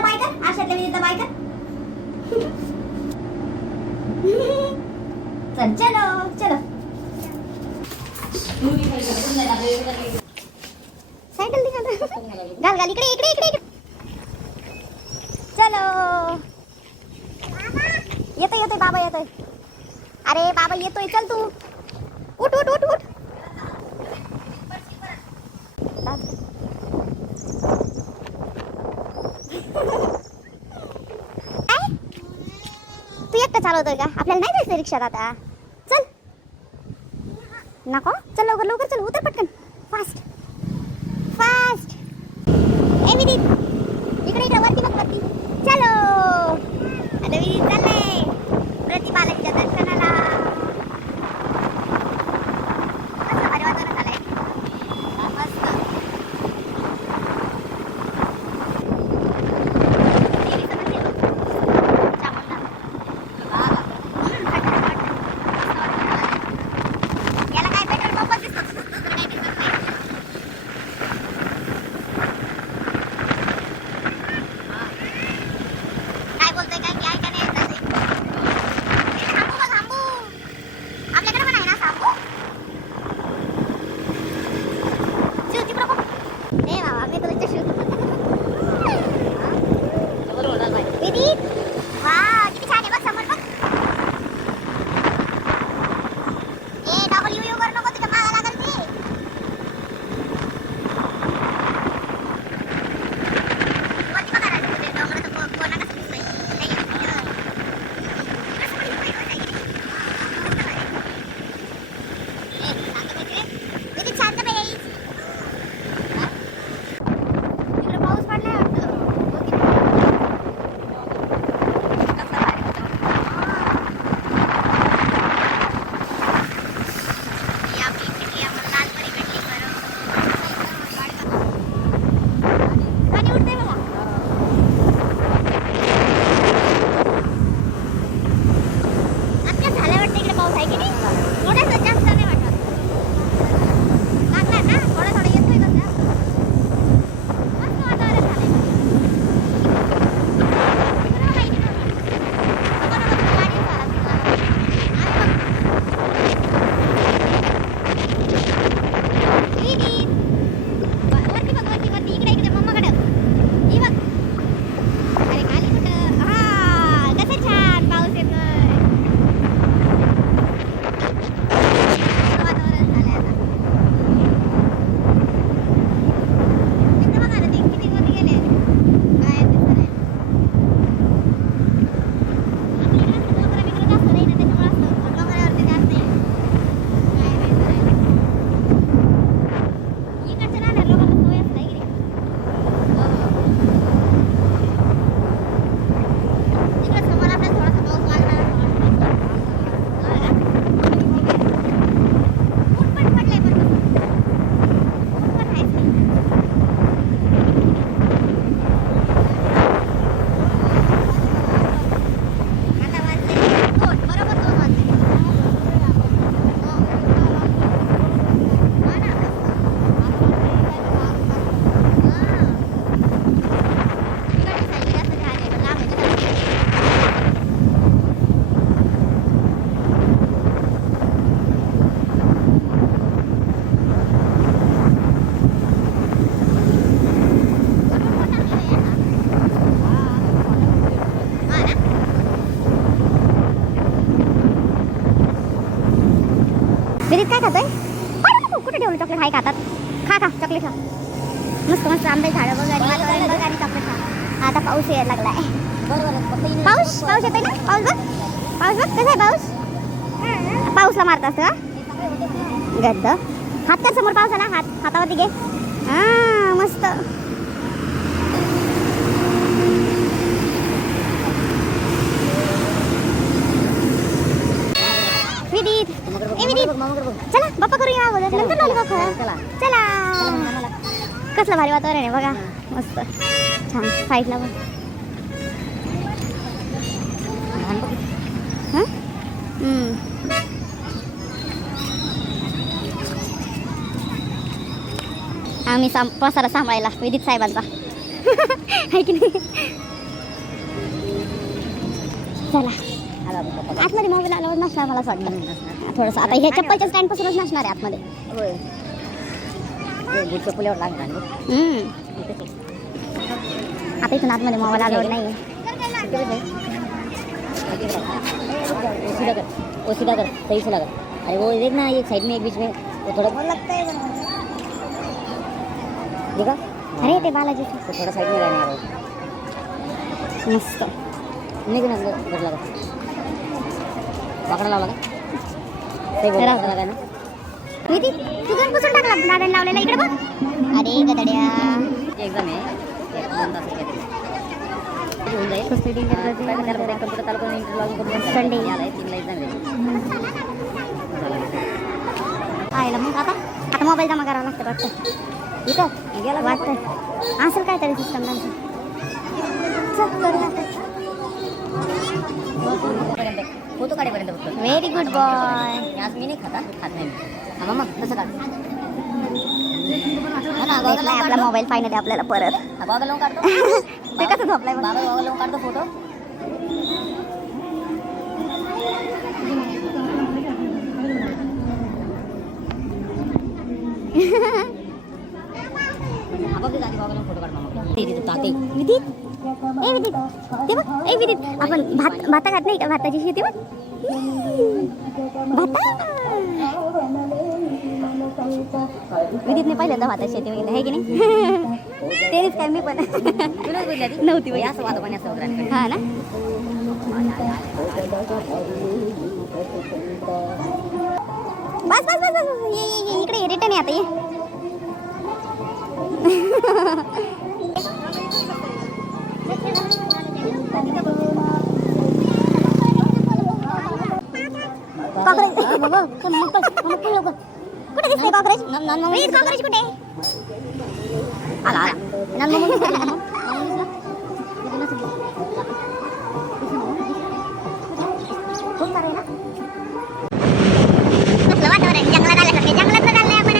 विधीचा बाय कर, आशातल्या विधीचा बाय कर. चल चलो चलो. सायकल घाल घाल इकडे इकडे इकडे. चलो. येतोय येतोय बाबा येतोय. अरे बाबा येतोय, चल तू. उठ उठ उठ उठ. तू एकटा चालवतोय का? आपल्याला नाही जायचं रिक्षात आता. चल. नको, चल लवकर लवकर चल, उतर पटकन. Fast fast. ए विधी इकडे इकडे वरती बघ वरती. चलो. आता विधी चाललंय प्रतिबालाच्या दर्शनाला. कसं भारी वातावरण झालंय. मस्त. विरीत काय खातोय? कुठे ठेवलं चॉकलेट? हाय खातात. खा खा चॉकलेट खा. मस्त मस्त आंबे झाडं बघ आणि वातावरण बघ आणि चॉकलेट खा. आता पाऊस यायला लागलाय. पाऊस पाऊस येतोय ना? पाऊस बघ पाऊस बघ कसा आहे पाऊस. पाऊसला मारत असतं का गद्द. हात कर समोर पावसाला. हातावरती घे. हा मस्त. विदीत ए विदीत चला बाप्पा करूया अगोदर नंतर लॉलीपॉप खाऊया. चला. कसलं भारी वातावरण आहे बघा. मस्त छान. साईडला बघ. आम्ही पसारा सांभाळायला विदीत साहेबांचा. आहे की नाही. चला आतमध्ये मोबाईल आल्यावर नसणार मला असं वाटतं थोडंसं. आता हे चप्पलच्या स्टँड पासूनच नसणार आहे आतमध्ये. होय चप्पल्यावर लागणार. आता इथून आतमध्ये मोबाईल आल्यावर नाही. वो सीधा कर सही से लगा. अरे वो देख ना एक साइड में एक बीच में वो थोड़ा लगता है देखा. अरे ते बालाजी तो थोड़ा साइड में रहने वाला मस्त नहीं करना घर लगा पकड़ा लावा का सही बोल लगा ना. किती तुझं पुसून टाकला दादाने लावलेला इकडे बघ. अरे गदड्या एग्जाम आहे एक 2 तासाची होऊन जाईल. कम्प्युटर चालू करून इंटरव्ह्यू लागून करून संडे आलाय 3 ला एक्झाम आहे मग. आता मोबाईल जमा करावा लागतं वाटतं इथं गेला वाटतं असेल काय तरी सिस्टम त्यांचं. फोटो काढेपर्यंत फक्त. Very good boy. आज मी नाही खात नाही मी. मम्मा कसं काढ आपला मोबाईल फायनली आपल्याला परत. बाबा लावून काढतो ते कसं झोपलाय बाबा लावून काढतो फोटो. बाबा फोटो काढ मामा. ते विदित ए विदित ते बघ. ए विदित आपण भाता खात नाही का भाताची शेती बघ. भाता विदितने पहिल्यांदा भाताची शेती वगैरे आहे की नाही. तेच काय मी पण नव्हती बाई. असं वाटतं पण असं होतं. हा ना. बस बस बस बस ये इकडे रिटर्न आता ये. कुठे दिसतंय कॉकरोच. कॉकरोच कुठे आला खूप सारे ना. कसलं वातावरण जंगलात आल्यासारखे. जंगलात चाललंय आपण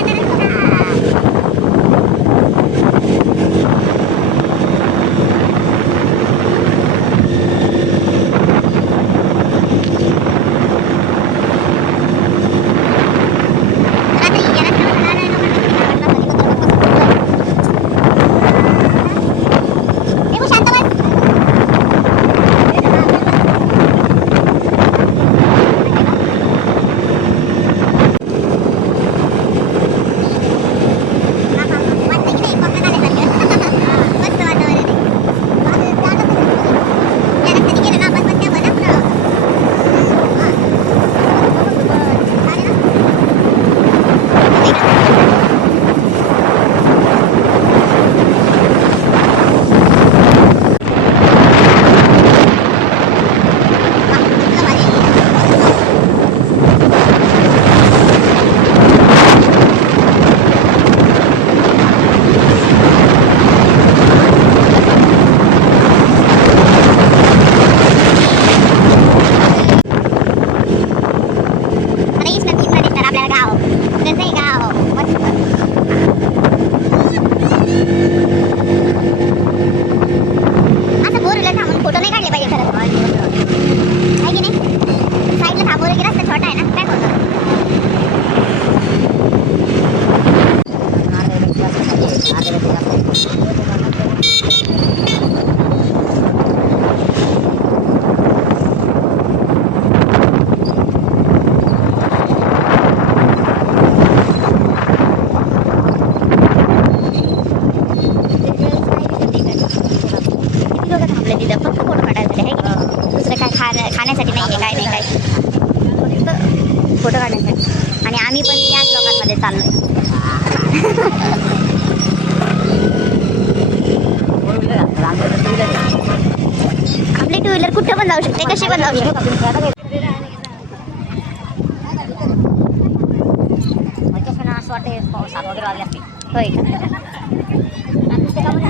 खाण्यासाठी नाही आहे, काय नाही काय, फक्त फोटो काढण्यासाठी. आणि आम्ही पण याच लोकांमध्ये चाललोय. आपली टू व्हीलर कुठे पण जाऊ शकते, कशी पण जाऊ शकते. असं वाटते 7 वगैरे वाजले असते. होय.